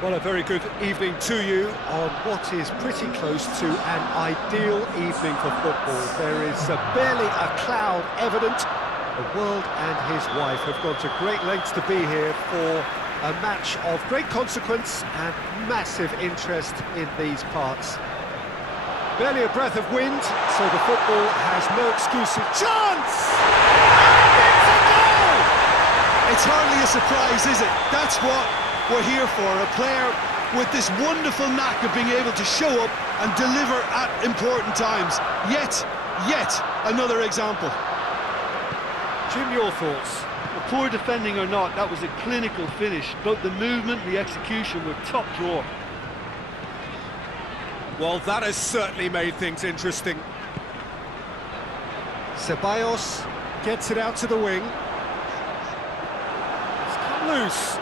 Well, a very good evening to you on what is pretty close to an ideal evening for football. There is barely a cloud evident. The world and his wife have gone to great lengths to be here for a match of great consequence and massive interest in these parts. Barely a breath of wind, so the football has no excuses. Chance! And it's a goal! It's hardly a surprise, is it? That's what we're here for, a player with this wonderful knack of being able to show up and deliver at important times. Yet another example. Jim, your thoughts? Well, poor defending or not, that was a clinical finish. Both the movement and the execution were top drawer. Well, that has certainly made things interesting. Ceballos gets it out to the wing. It's come loose.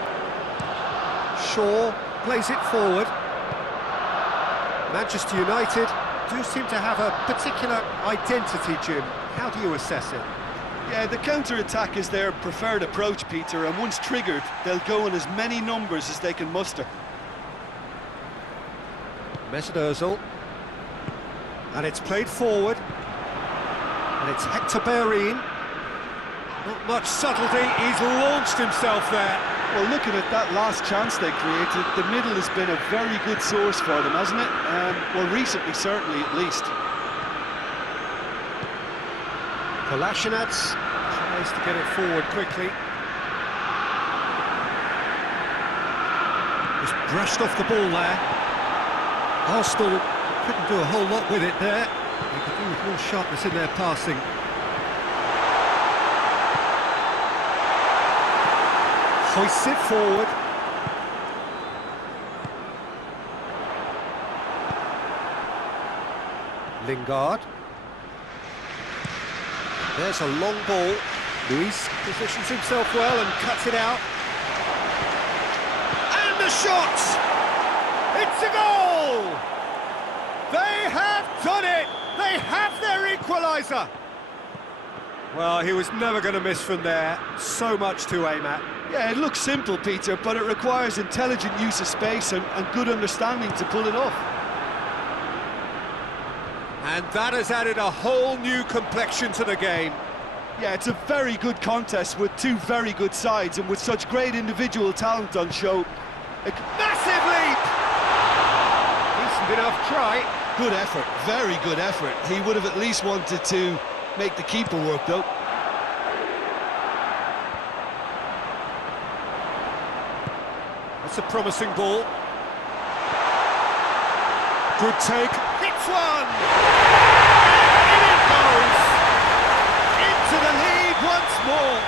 Shaw plays it forward. Manchester United do seem to have a particular identity, Jim. How do you assess it? Yeah, the counter-attack is their preferred approach, Peter, and once triggered, they'll go in as many numbers as they can muster. Mesut Ozil. And it's played forward. And it's Hector Bellerin. Not much subtlety, he's launched himself there. Well, looking at that last chance they created, the middle has been a very good source for them, hasn't it? Well, recently, certainly, at least. Kolasinac tries to get it forward quickly. Just brushed off the ball there. Arsenal couldn't do a whole lot with it there. They could do with more sharpness in their passing. Hoists it forward. Lingard. There's a long ball. Luis positions himself well and cuts it out. And the shot! It's a goal! They have done it! They have their equaliser! Well, he was never going to miss from there. So much to aim at. Yeah, it looks simple, Peter, but it requires intelligent use of space and good understanding to pull it off. And that has added a whole new complexion to the game. Yeah, it's a very good contest with two very good sides and with such great individual talent on show. Massive leap! Decent enough try. Good effort, very good effort. He would have at least wanted to make the keeper work, though. That's a promising ball. Good take. Hits one! In it goes! Into the lead once more!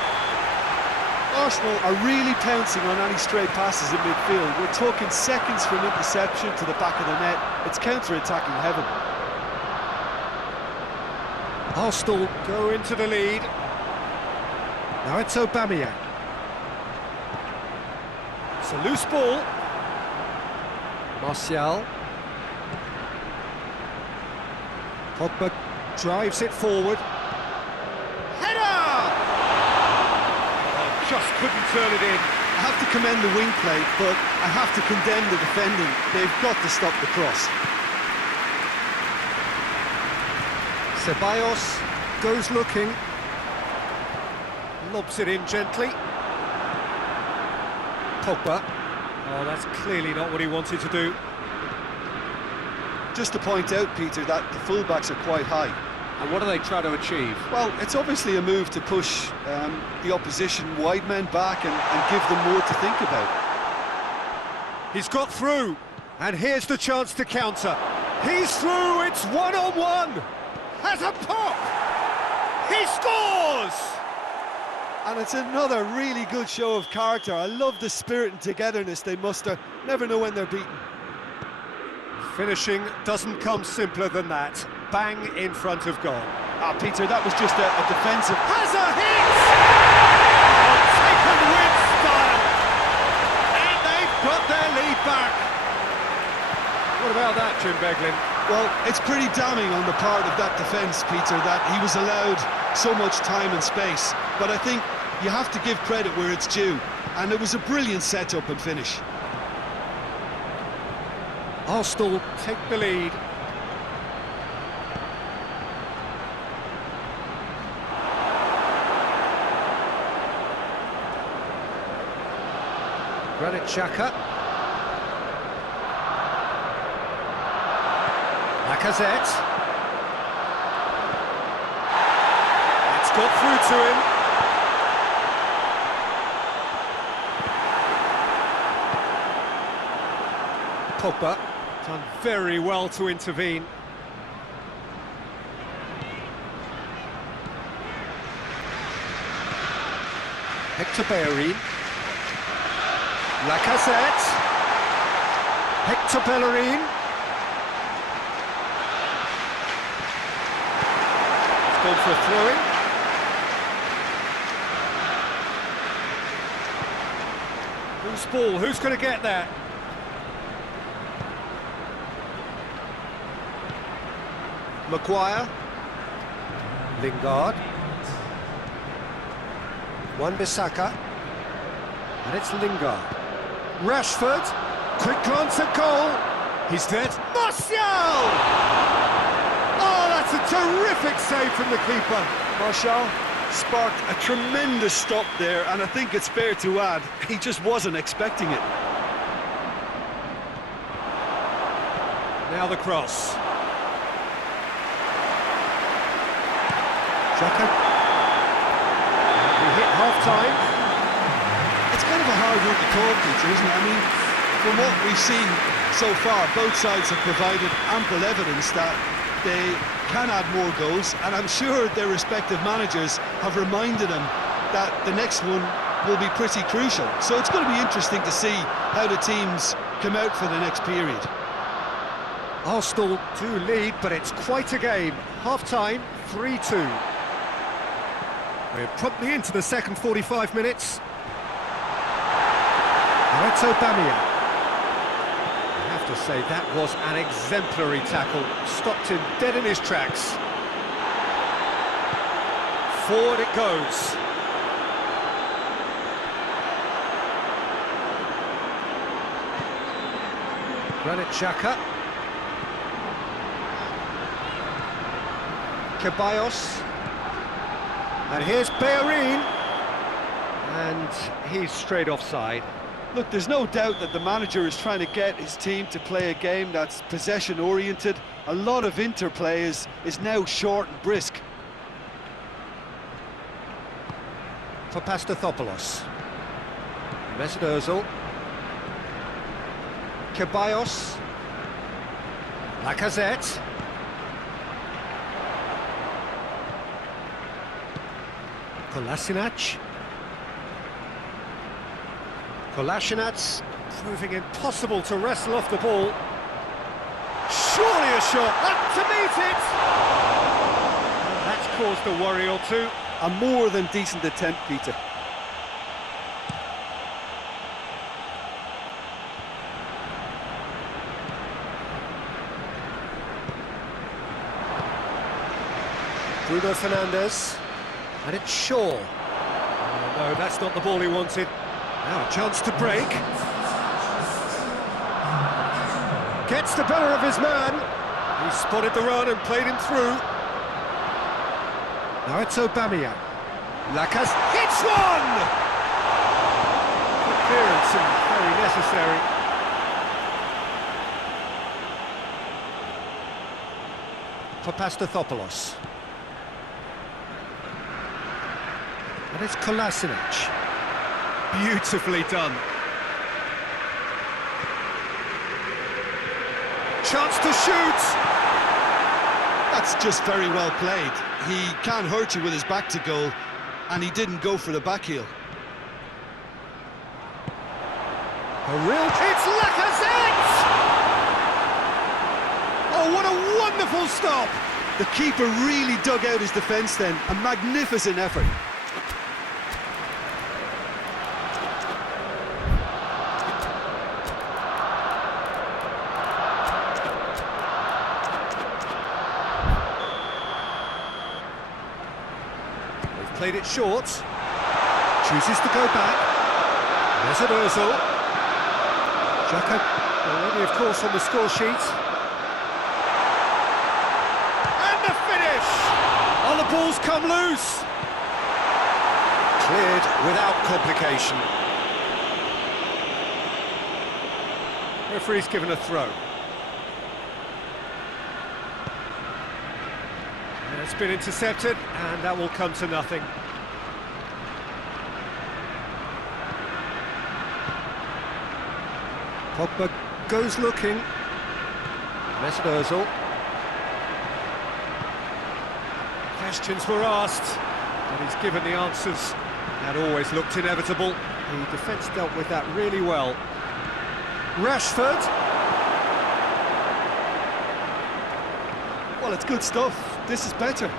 Arsenal are really pouncing on any stray passes in midfield. We're talking seconds from interception to the back of the net. It's counter-attacking heaven. Arsenal go into the lead. Now it's Aubameyang. It's a loose ball. Martial. Pogba drives it forward. Header! Oh, just couldn't turn it in. I have to commend the wing play, but I have to condemn the defending. They've got to stop the cross. Ceballos goes looking. Lobs it in gently. Pogba. Oh, that's clearly not what he wanted to do. Just to point out, Peter, that the fullbacks are quite high. And what are they trying to achieve? Well, it's obviously a move to push the opposition wide men back and give them more to think about. He's got through, and here's the chance to counter. He's through, it's one-on-one! Has a pop! He scores! And it's another really good show of character. I love the spirit and togetherness they muster. Never know when they're beaten. Finishing doesn't come simpler than that. Bang in front of goal. Ah, Peter, that was just a defensive... Has a hit! Oh, taken with style! And they've got their lead back. What about that, Jim Beglin? Well, it's pretty damning on the part of that defence, Peter, that he was allowed so much time and space. But I think you have to give credit where it's due. And it was a brilliant setup and finish. Arsenal take the lead. Granit Xhaka. Lacazette. It's got through to him. Pogba done very well to intervene. Hector Bellerin. Lacazette. Hector Bellerin. It's gone for a throw-in. Whose ball? Who's going to get that? Maguire. Lingard. Wan-Bissaka. And it's Lingard. Rashford. Quick glance at goal. He's dead. Martial! Oh, that's a terrific save from the keeper. Martial sparked a tremendous stop there, and I think it's fair to add, he just wasn't expecting it. Now the cross. Xhaka. We hit half-time. It's kind of a hard one to call, Peter, isn't it? I mean, from what we've seen so far, both sides have provided ample evidence that they can add more goals, and I'm sure their respective managers have reminded them that the next one will be pretty crucial. So it's going to be interesting to see how the teams come out for the next period. Arsenal do lead, but it's quite a game. Half-time, 3-2. We're promptly into the second 45 minutes. Now it's Aubameyang. I have to say, that was an exemplary tackle. Stopped him dead in his tracks. Forward it goes. Granit Xhaka. Ceballos. And here's Bellerin. And he's straight offside. Look, there's no doubt that the manager is trying to get his team to play a game that's possession-oriented. A lot of interplay is now short and brisk. For Pastathopoulos. Mesut Ozil. Ceballos. Lacazette. Kolasinac. Kolasinac proving impossible to wrestle off the ball. Surely a shot, up to meet it! That's caused a worry or two. A more than decent attempt, Peter. Bruno Fernandes. And it's Shaw. Oh, no, that's not the ball he wanted. Now a chance to break. Gets the better of his man. He spotted the run and played him through. Now it's Aubameyang. Lacazette hits one! Good clearance and very necessary. For Pastathopoulos. And it's Kolasinac. Beautifully done. Chance to shoot! That's just very well played. He can't hurt you with his back to goal, and he didn't go for the back heel. A real... It's Lacazette! Oh, what a wonderful stop! The keeper really dug out his defence then. A magnificent effort. Played it short. Chooses to go back. Mesut Ozil. Xhaka Already, of course, on the score sheet. And the finish! Oh, the ball's come loose! Cleared without complication. Referee's given a throw. And it's been intercepted, and that will come to nothing. Pogba goes looking. Mesut Ozil. Questions were asked, and he's given the answers. That always looked inevitable. The defence dealt with that really well. Rashford. Well, it's good stuff. This is better.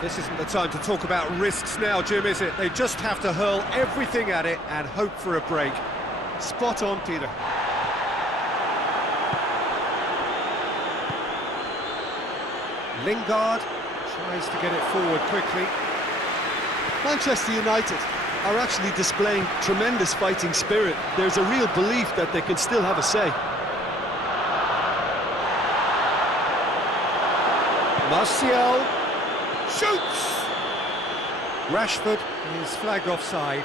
This isn't the time to talk about risks now, Jim, is it? They just have to hurl everything at it and hope for a break. Spot on, Peter. Lingard tries to get it forward quickly. Manchester United are actually displaying tremendous fighting spirit. There's a real belief that they can still have a say. Martial shoots! Rashford is flagged offside.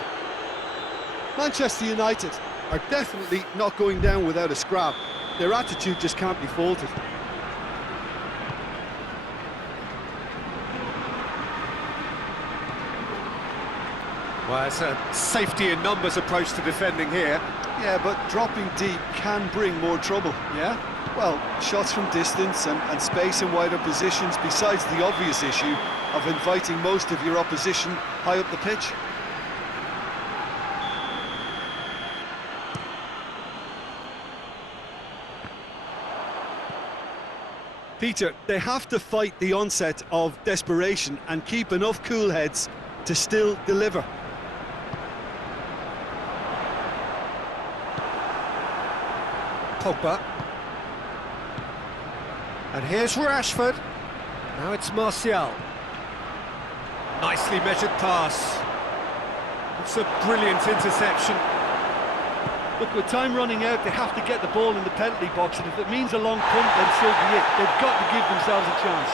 Manchester United are definitely not going down without a scrap. Their attitude just can't be faulted. Well, it's a safety in numbers approach to defending here. Yeah, but dropping deep can bring more trouble, yeah? Well, shots from distance and space in wider positions, besides the obvious issue of inviting most of your opposition high up the pitch. Peter, they have to fight the onset of desperation and keep enough cool heads to still deliver. Pogba. And here's Rashford. Now it's Martial. Nicely measured pass. It's a brilliant interception. Look, with time running out, they have to get the ball in the penalty box, and if it means a long punt, then so be it. They've got to give themselves a chance.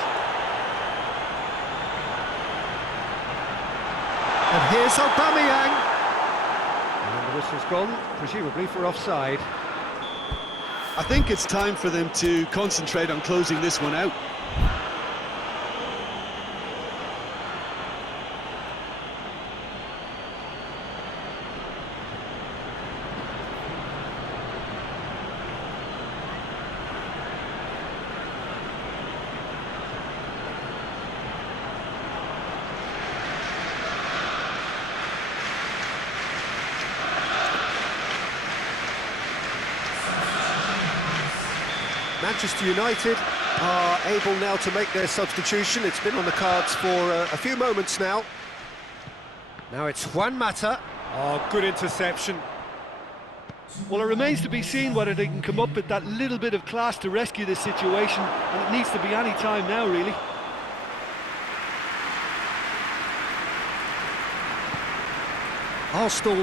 And here's Aubameyang. And the whistle's gone, presumably for offside. I think it's time for them to concentrate on closing this one out. Manchester United are able now to make their substitution. It's been on the cards for a few moments now. Now it's Juan Mata. Oh, good interception. Well, it remains to be seen whether they can come up with that little bit of class to rescue this situation, and it needs to be any time now, really. Arsenal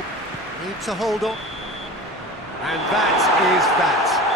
need to hold on. And that is that.